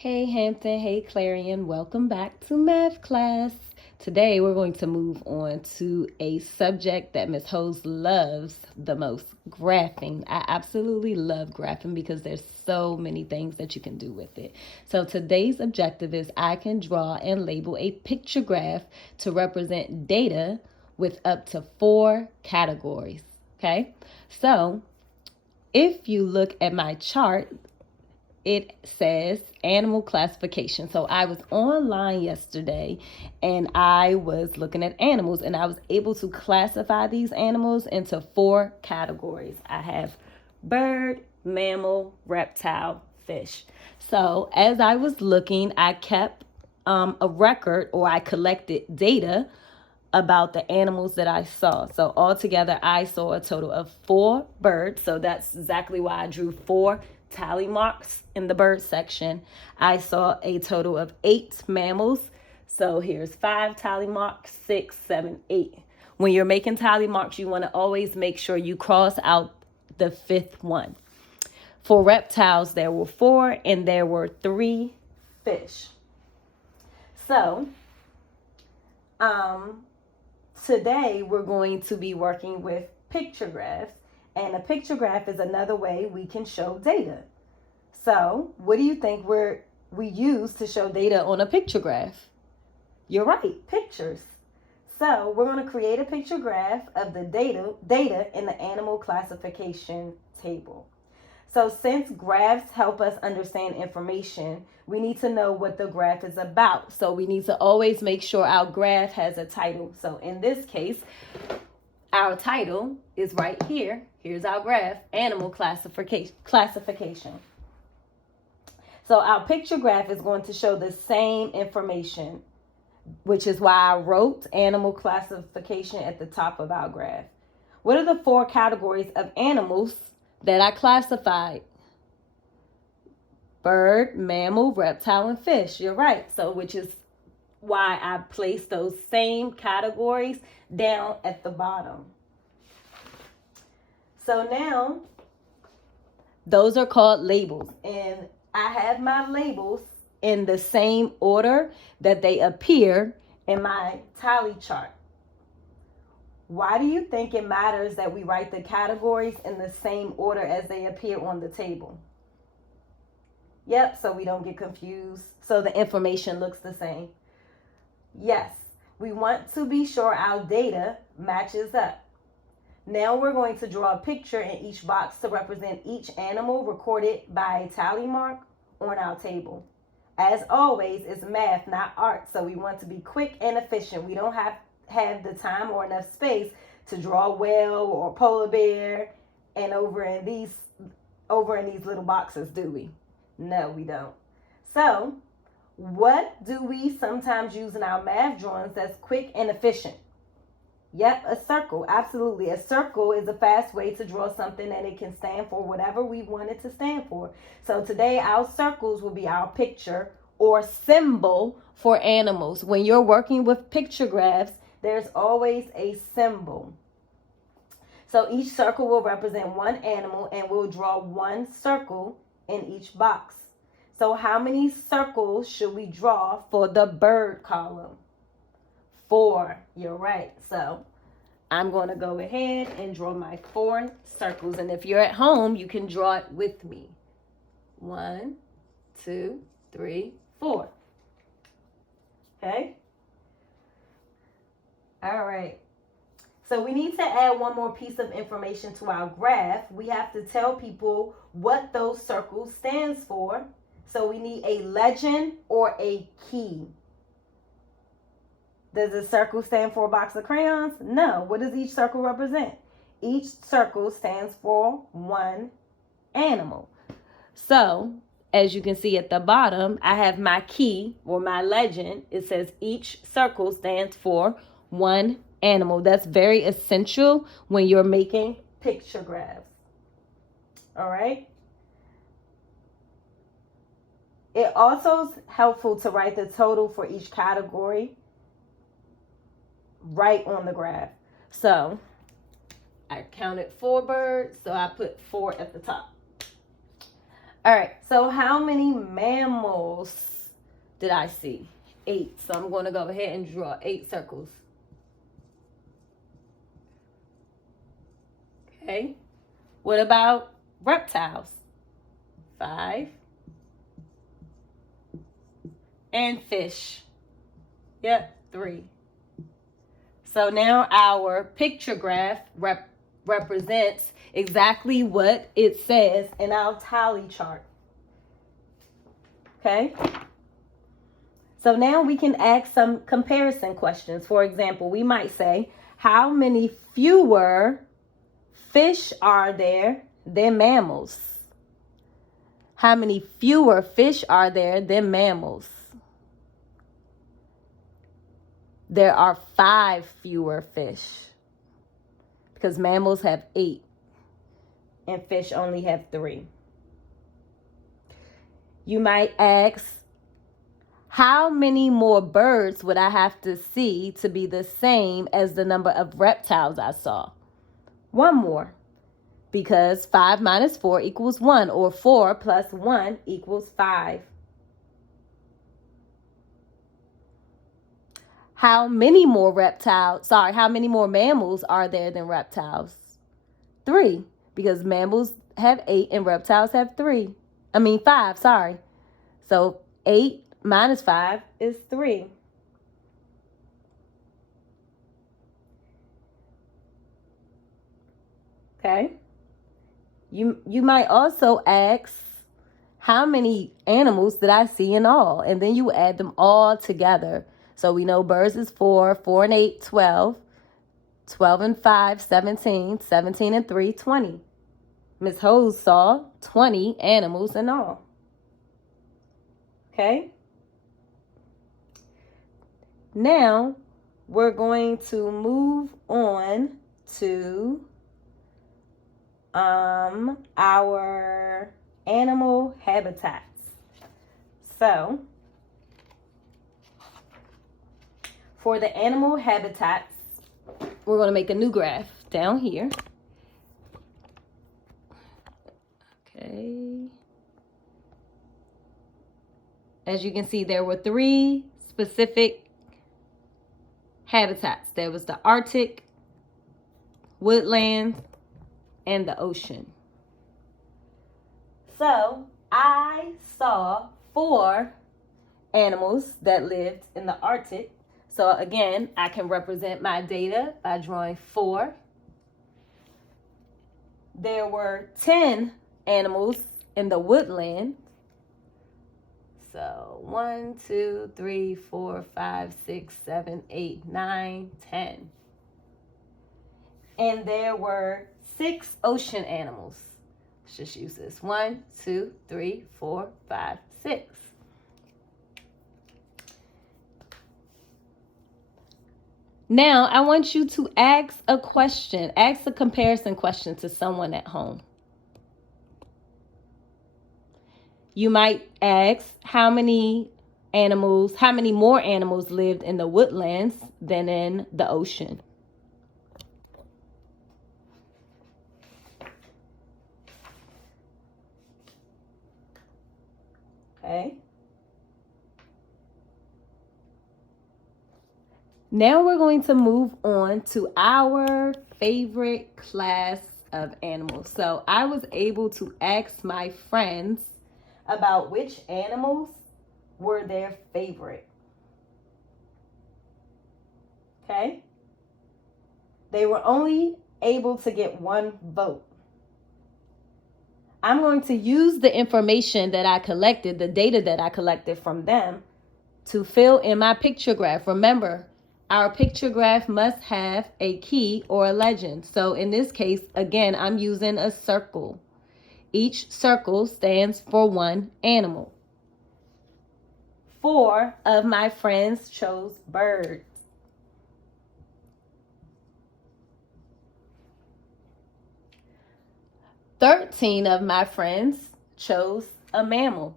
Hey Hampton, hey Clarion, welcome back to math class. Today we're going to move on to a subject that Miss Hose loves the most, graphing. I absolutely love graphing because there's so many things that you can do with it. So today's objective is I can draw and label a picture graph to represent data with up to 4 categories. Okay, so if you look at my chart, it says animal classification. So I was online yesterday and I was looking at animals and I was able to classify these animals into 4 categories. I have bird, mammal, reptile, fish. So as I was looking, I kept a record, or I collected data about the animals that I saw. So altogether, I saw a total of 4 birds. So that's exactly why I drew 4 tally marks in the bird section. I saw a total of 8 mammals. So here's 5 tally marks, 6, 7, 8. When you're making tally marks, you want to always make sure you cross out the 5th one. For reptiles, there were 4 and there were 3 fish. So, today we're going to be working with picture graphs, and a picture graph is another way we can show data. So what do you think we use to show data on a picture graph? You're right, pictures. So we're going to create a picture graph of the data in the animal classification table. So since graphs help us understand information, we need to know what the graph is about. So we need to always make sure our graph has a title. So in this case, our title is right here. Here's our graph, animal classification. So our picture graph is going to show the same information, which is why I wrote animal classification at the top of our graph. What are the 4 categories of animals that I classified? Bird, mammal, reptile, and fish. You're right. So which is why I placed those same categories down at the bottom. So now those are called labels, and I have my labels in the same order that they appear in my tally chart. Why do you think it matters that we write the categories in the same order as they appear on the table? Yep, so we don't get confused, so the information looks the same. Yes, we want to be sure our data matches up. Now we're going to draw a picture in each box to represent each animal recorded by a tally mark on our table. As always, it's math, not art, so we want to be quick and efficient. We don't have the time or enough space to draw a whale or a polar bear and over in these little boxes, do we? No, we don't. So, what do we sometimes use in our math drawings that's quick and efficient? Yep, a circle. Absolutely. A circle is a fast way to draw something and it can stand for whatever we want it to stand for. So today our circles will be our picture or symbol for animals. When you're working with picture graphs, there's always a symbol. So each circle will represent one animal and we'll draw one circle in each box. So how many circles should we draw for the bird column? 4. You're right. So I'm going to go ahead and draw my 4 circles. And if you're at home, you can draw it with me. 1, 2, 3, 4. Okay? All right. So we need to add one more piece of information to our graph. We have to tell people what those circles stands for. So we need a legend or a key. Does a circle stand for a box of crayons? No. What does each circle represent? Each circle stands for one animal. So, as you can see at the bottom, I have my key or my legend. It says each circle stands for one animal. That's very essential when you're making picture graphs. All right. It also is helpful to write the total for each category right on the graph. So I counted 4 birds, so I put 4 at the top. All right, so how many mammals did I see? 8. So I'm going to go ahead and draw 8 circles. Okay. What about reptiles? 5. And fish. Yep, 3. So now our picture graph represents exactly what it says in our tally chart. Okay? So now we can ask some comparison questions. For example, we might say, how many fewer fish are there than mammals? How many fewer fish are there than mammals? There are 5 fewer fish because mammals have 8 and fish only have 3. You might ask, how many more birds would I have to see to be the same as the number of reptiles I saw? 1 more, because 5 minus 4 equals 1, or 4 plus 1 equals 5. How many more mammals are there than reptiles? 3, because mammals have 8 and reptiles have 5, sorry. So 8 minus 5 is 3. Okay. You might also ask, how many animals did I see in all? And then you add them all together. So we know birds is 4, 4 and 8, 12, 12 and 5, 17, 17 and 3, 20. Ms. Hose saw 20 animals in all. Okay? Now, we're going to move on to our animal habitats. So, for the animal habitats, we're going to make a new graph down here. Okay. As you can see, there were 3 specific habitats. There was the Arctic, woodlands, and the ocean. So I saw 4 animals that lived in the Arctic. So again, I can represent my data by drawing 4. There were 10 animals in the woodland. So 1, 2, 3, 4, 5, 6, 7, 8, 9, 10. And there were 6 ocean animals. Let's just use this. 1, 2, 3, 4, 5, 6. Now, I want you to ask a question. Ask a comparison question to someone at home. You might ask, how many more animals lived in the woodlands than in the ocean? Okay. Now we're going to move on to our favorite class of animals. So I was able to ask my friends about which animals were their favorite. Okay? They were only able to get 1 vote. I'm going to use the information that I collected, the data that I collected from them, to fill in my picture graph. Remember, our picture graph must have a key or a legend. So in this case, again, I'm using a circle. Each circle stands for 1 animal. 4 of my friends chose birds. 13 of my friends chose a mammal.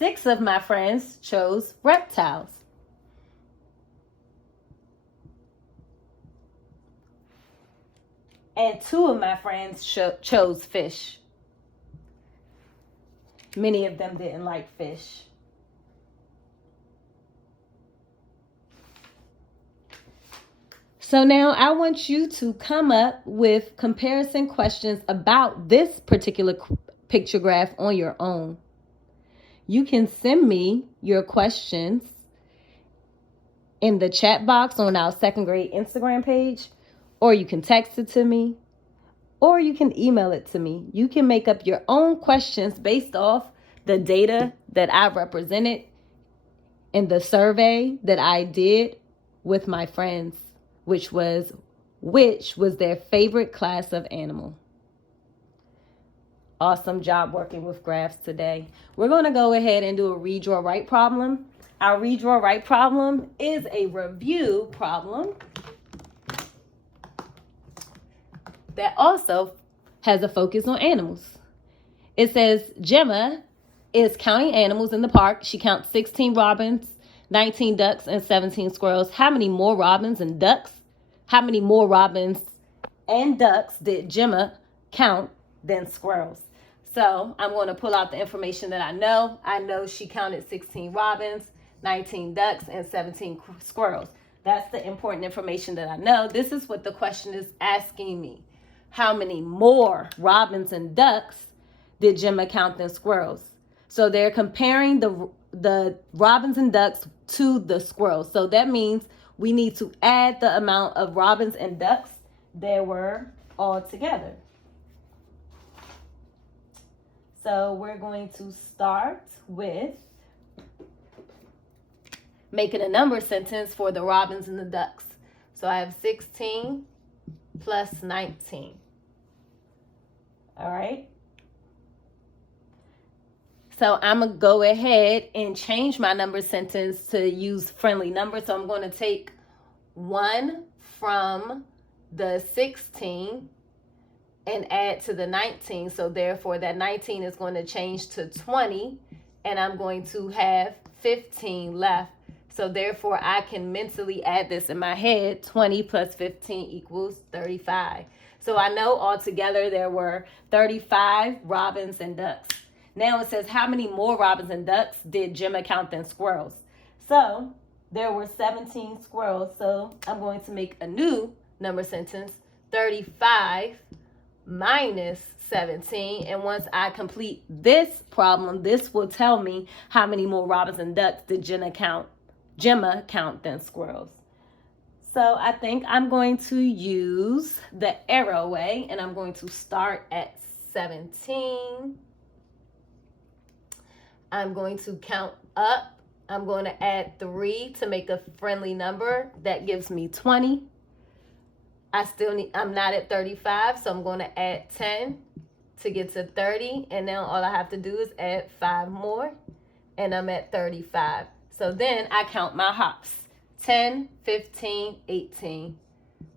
6 of my friends chose reptiles. And 2 of my friends chose fish. Many of them didn't like fish. So now I want you to come up with comparison questions about this particular picture graph on your own. You can send me your questions in the chat box on our 2nd grade Instagram page, or you can text it to me, or you can email it to me. You can make up your own questions based off the data that I represented in the survey that I did with my friends, which was their favorite class of animal. Awesome job working with graphs today. We're going to go ahead and do a redraw right problem. Our redraw right problem is a review problem that also has a focus on animals. It says Gemma is counting animals in the park. She counts 16 robins, 19 ducks, and 17 squirrels. How many more robins and ducks did Gemma count than squirrels? So I'm going to pull out the information that I know. I know she counted 16 robins, 19 ducks, and 17 squirrels. That's the important information that I know. This is what the question is asking me. How many more robins and ducks did Gemma count than squirrels? So they're comparing the robins and ducks to the squirrels. So that means we need to add the amount of robins and ducks there were all together. So we're going to start with making a number sentence for the robins and the ducks. So I have 16 plus 19. All right. So I'm going to go ahead and change my number sentence to use friendly numbers. So I'm going to take 1 from the 16 and add to the 19. So therefore that 19 is going to change to 20, and I'm going to have 15 left. So therefore I can mentally add this in my head. 20 plus 15 equals 35. So I know altogether there were 35 robins and ducks. Now it says how many more robins and ducks did Gemma count than squirrels? So there were 17 squirrels. So I'm going to make a new number sentence, 35 minus 17. And once I complete this problem, this will tell me how many more robins and ducks did Gemma count than squirrels. So I think I'm going to use the arrow way, and I'm going to start at 17. I'm going to count up. I'm going to add 3 to make a friendly number. That gives me 20. I'm not at 35, so I'm going to add 10 to get to 30. And now all I have to do is add 5 more, and I'm at 35. So then I count my hops. 10, 15, 18.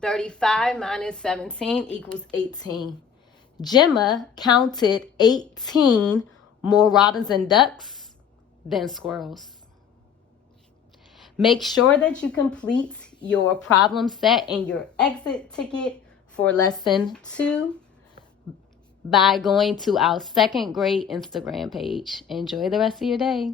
35 minus 17 equals 18. Gemma counted 18 more robins and ducks than squirrels. Make sure that you complete your problem set and your exit ticket for lesson 2 by going to our 2nd grade Instagram page. Enjoy the rest of your day.